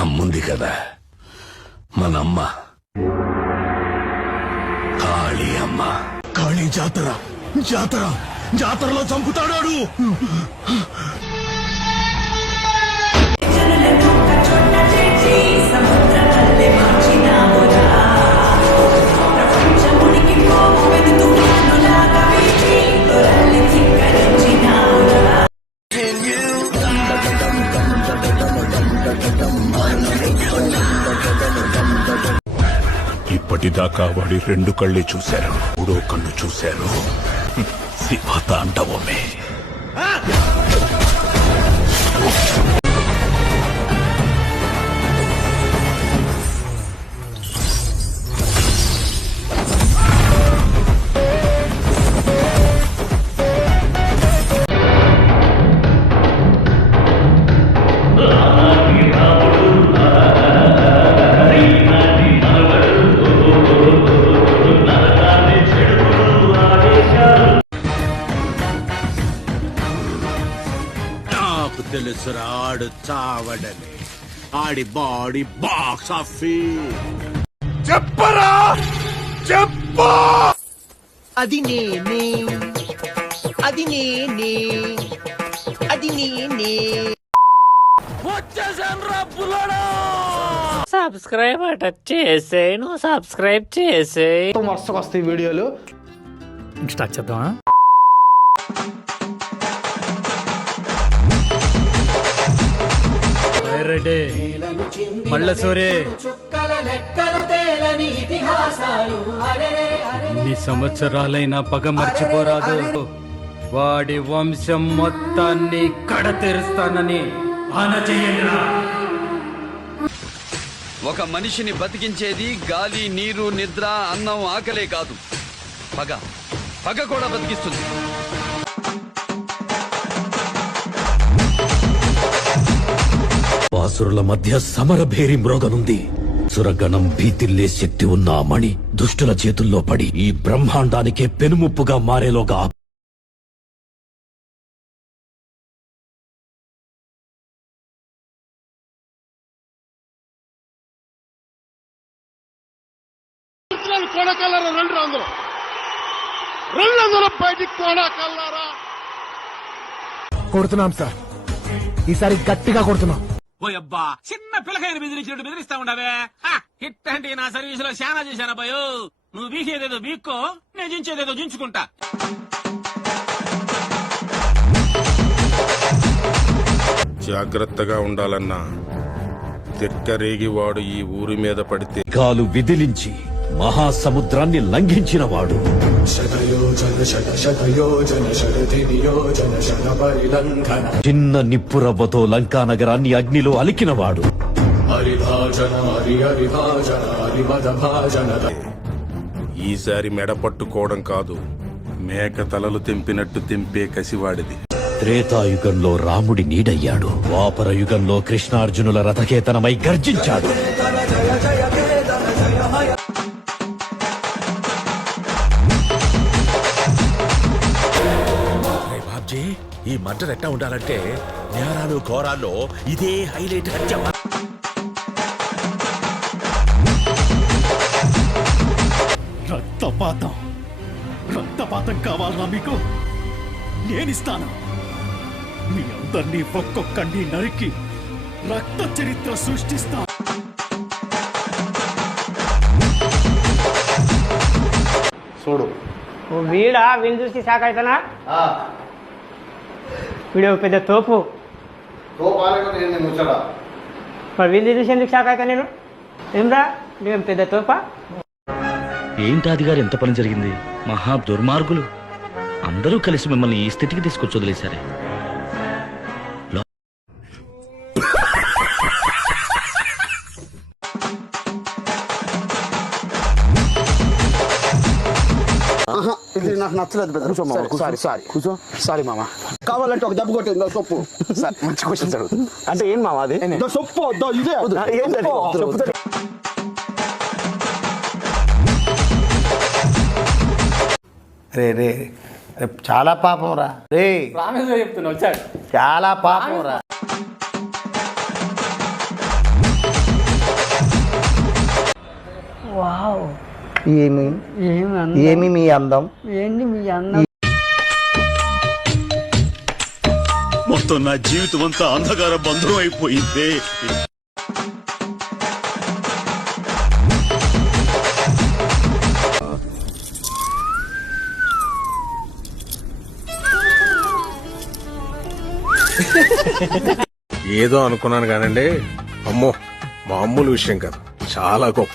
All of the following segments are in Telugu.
అమ్ముంది కదా మనమ్మ కాళీ అమ్మ. కాళీ జాతర జాతర జాతరలో చంపుతాడాడు. ఇప్పటిదాకా వాడి 2 కళ్ళే చూశారు, 3వ కన్ను చూశారు. శివతాండవమే. తెలుసురాడు చావడమే ఆడి బాడీ బాక్స్ ఆఫీస్. చెప్పరా చెప్పు. అది నేనే అది నేనే అది నేనే. వచ్చేసాను రా బుల్లడా. సబ్స్క్రైబ్ అట చేసే, నువ్వు సబ్స్క్రైబ్ చేసే. వరుసగా వస్తాయి వీడియోలు. స్టార్ట్ చేద్దామా? మళ్ళసూరే ఎన్ని సంవత్సరాలైనా పగ మర్చిపోరాదు. వాడి వంశం మొత్తాన్ని కడతెరుస్తానని ఆన చెయ్యండిరా. ఒక మనిషిని బతికించేది గాలి, నీరు, నిద్ర, అన్నం, ఆకలే కాదు, పగ. పగ కూడా బతికిస్తుంది. వాసురుల మధ్య సమరభేరి మ్రోగనుంది. సురగణం భీతిల్లే శక్తి ఉన్న ఆ మణి దుష్టుల చేతుల్లో పడి ఈ బ్రహ్మాండానికే పెనుముప్పుగా మారేలోగా కొడుతున్నాం సార్, ఈసారి గట్టిగా కొడుతున్నాం. ఓ అబ్బా, చిన్న పిల్లకాయని బెదిరించినట్టు బెదిరిస్తా ఉండవే. హిట్ అంటే నా సర్వీస్ లో శానా చేశాను అబ్బాయో. నువ్వు బీకేదేదో బీక్కో, నేను జించేదేదో జించుకుంటా. జాగ్రత్తగా ఉండాలన్నా. తిక్కరేగివాడు ఈ ఊరి మీద పడితే కాలు విదిలించి మహాసముద్రాన్ని లంఘించినవాడు. చిన్న నిప్పురవ్వతో లంకా నగరాన్ని అగ్నిలో అలికినవాడు. ఈసారి మెడ పట్టుకోవడం కాదు, మేక తలలు తెంపినట్టు తెంపే కసివాడిది. త్రేతాయుగంలో రాముడి నీడయ్యాడు. ద్వాపర యుగంలో కృష్ణార్జునుల రథకేతనమై గర్జించాడు. ఈ మర్డర్ ఎట్టా ఉండాలంటే నేరాలు ఘోరాల్లో ఇదే హైలైట్. హత్య. రక్తపాతం రక్తపాతం కావాలన్నా మీకు నేనిస్తాను. మీ అందరినీ ఒక్కొక్కడిని నరికి రక్త చరిత్ర సృష్టిస్తా. చూడు వీడా వీళ్ళు చూసి షాక్ అవుతానా? వీడు పెద్ద తోపు. మరి వీళ్ళు చూసి ఎందుకు షాక్ అవుతా నేను? ఏమ్రా నువ్వేం పెద్ద తోపా? ఏంటాది గారు, ఎంత పని జరిగింది? మహా దుర్మార్గులు అందరూ కలిసి మిమ్మల్ని ఈ స్థితికి తీసుకొచ్చి వదిలేశారే. ఇది నాకు నచ్చలేదు. కూర్చో మామ. సారీ కూర్చో. సారీ మామ. కావాలంటే ఒక దెబ్బ కొట్టిందో సొప్పు. మంచి క్వశ్చన్ జరుగుతుంది. అంటే ఏం మామ అది? సొప్పు ఇదే రే రే చాలా పాపం రా రే. చెప్తున్నా వచ్చాడు. చాలా పాపం రా. వావ్, ఏమి ఏమి అందం. ఏమి మీ అందం? ఏంటి మీ అందం? మొత్తం నా జీవితం అంతా అంధకార బంధం అయిపోయింది. ఏదో అనుకున్నాను కానండి, అమ్మో మామూలు విషయం కాదు, చాలా గొప్ప.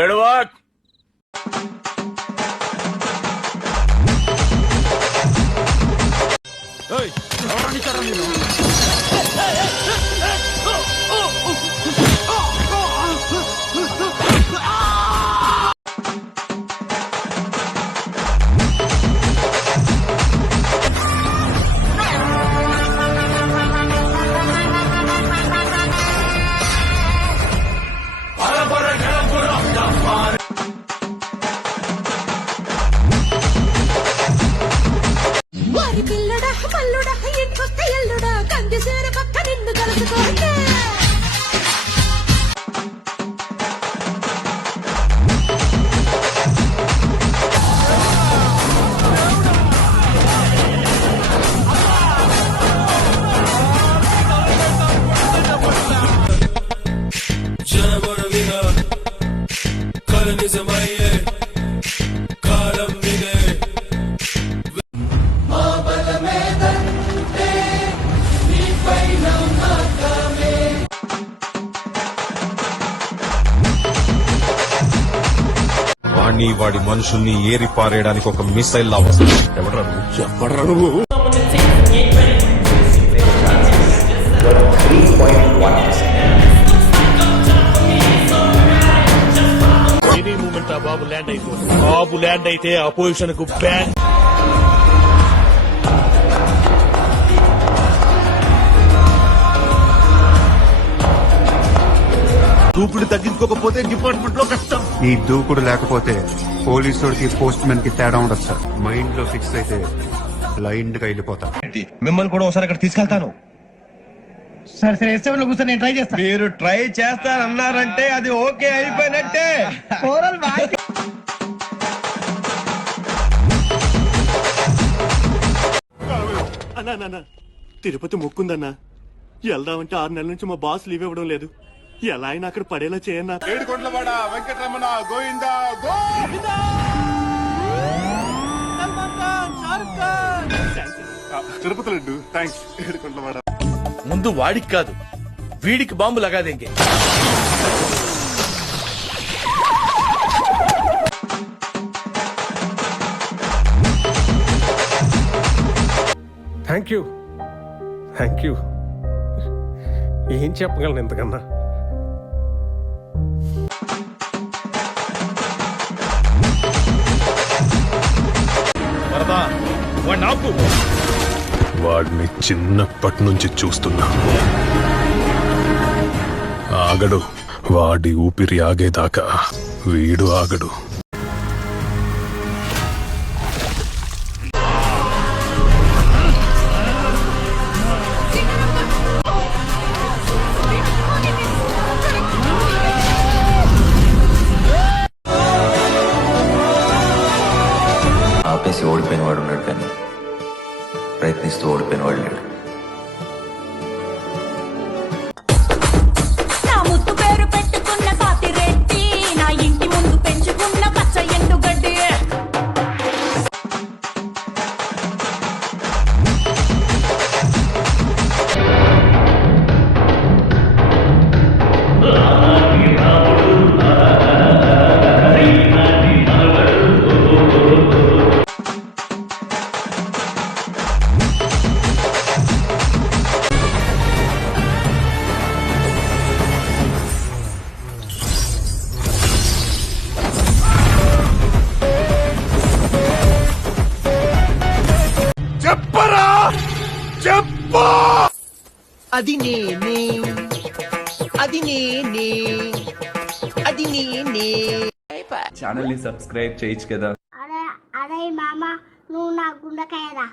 ఏడవా వారి పిల్లడా పల్లుడా ఇంకొస్తే ఎల్లుడా కందిసేర పక్క నిన్ను కలుసుకోండి. వాణ్ణి వాడి మనుషుల్ని ఏరి పారేయడానికి ఒక మిసైల్ లా వస్తుంది. ఎవడరా నువ్వు? ఎనీ మూమెంట్ ఆ బాబు ల్యాండ్ అయిపోతుంది. బాబు ల్యాండ్ అయితే అపోజిషన్ కు బ్యాన్. దూకుడు తగ్గించుకోకపోతే డిపార్ట్మెంట్ లో కష్టం. ఈ దూకుడు లేకపోతే పోలీసుడికి పోస్ట్ మెన్ కి తేడా ఉండదు సార్. మైండ్ లో ఫిక్స్ అయితే బ్లైండ్ గా వెళ్ళిపోతా. మిమ్మల్ని కూడా ఒకసారి అక్కడ తీసుకెళ్తాను. సరే సరే, ఎస్ఎంలో కూర్చొని నేను ట్రై చేస్తాను. మీరు ట్రై చేస్తారన్నారంటే అది ఓకే అయిపోయినట్టే. అన్నా తిరుపతి మొక్కుందన్నా, వెళ్దామంటే 6 నెలల నుంచి మా బాస్ లీవ్ ఇవ్వడం లేదు. ఎలా అయినా అక్కడ పడేలా చేయన్నా. ఏడుకొండలవాడ వెంకటరమణ గోవిందా గోవిందా. తిరుపతి లడ్డు థ్యాంక్స్. ఏడుకొండలవాడ ముందు వాడికి కాదు, వీడికి బాంబు లగాదేంగే. Thank you, thank you. ఏం చెప్పగలను ఇంతకన్నా? వాడిని చిన్నప్పటి నుంచి చూస్తున్నా. ఆగడు, వాడి ఊపిరి ఆగేదాకా వీడు ఆగడు. ఆపేసి ఓడిపోయిన వాడు ఉన్నాడు, కానీ ప్రయత్నిస్తూ ఓడిపోయిన వాడు లేడు. నా ముద్దు పేరు పెట్టుకున్న కాతిరెడ్డి, నా ఇంటి ముందు పెంచుకున్న పచ్చ ఎండుగడ్డి. చెప్పరా, చెప్పు. అది నేనే, అది నేనే, అది నేనే. ఛానల్ ని సబ్స్క్రైబ్ చేయొచ్చు కదా. అరే మామ నువ్వు నా గుండెకాయరా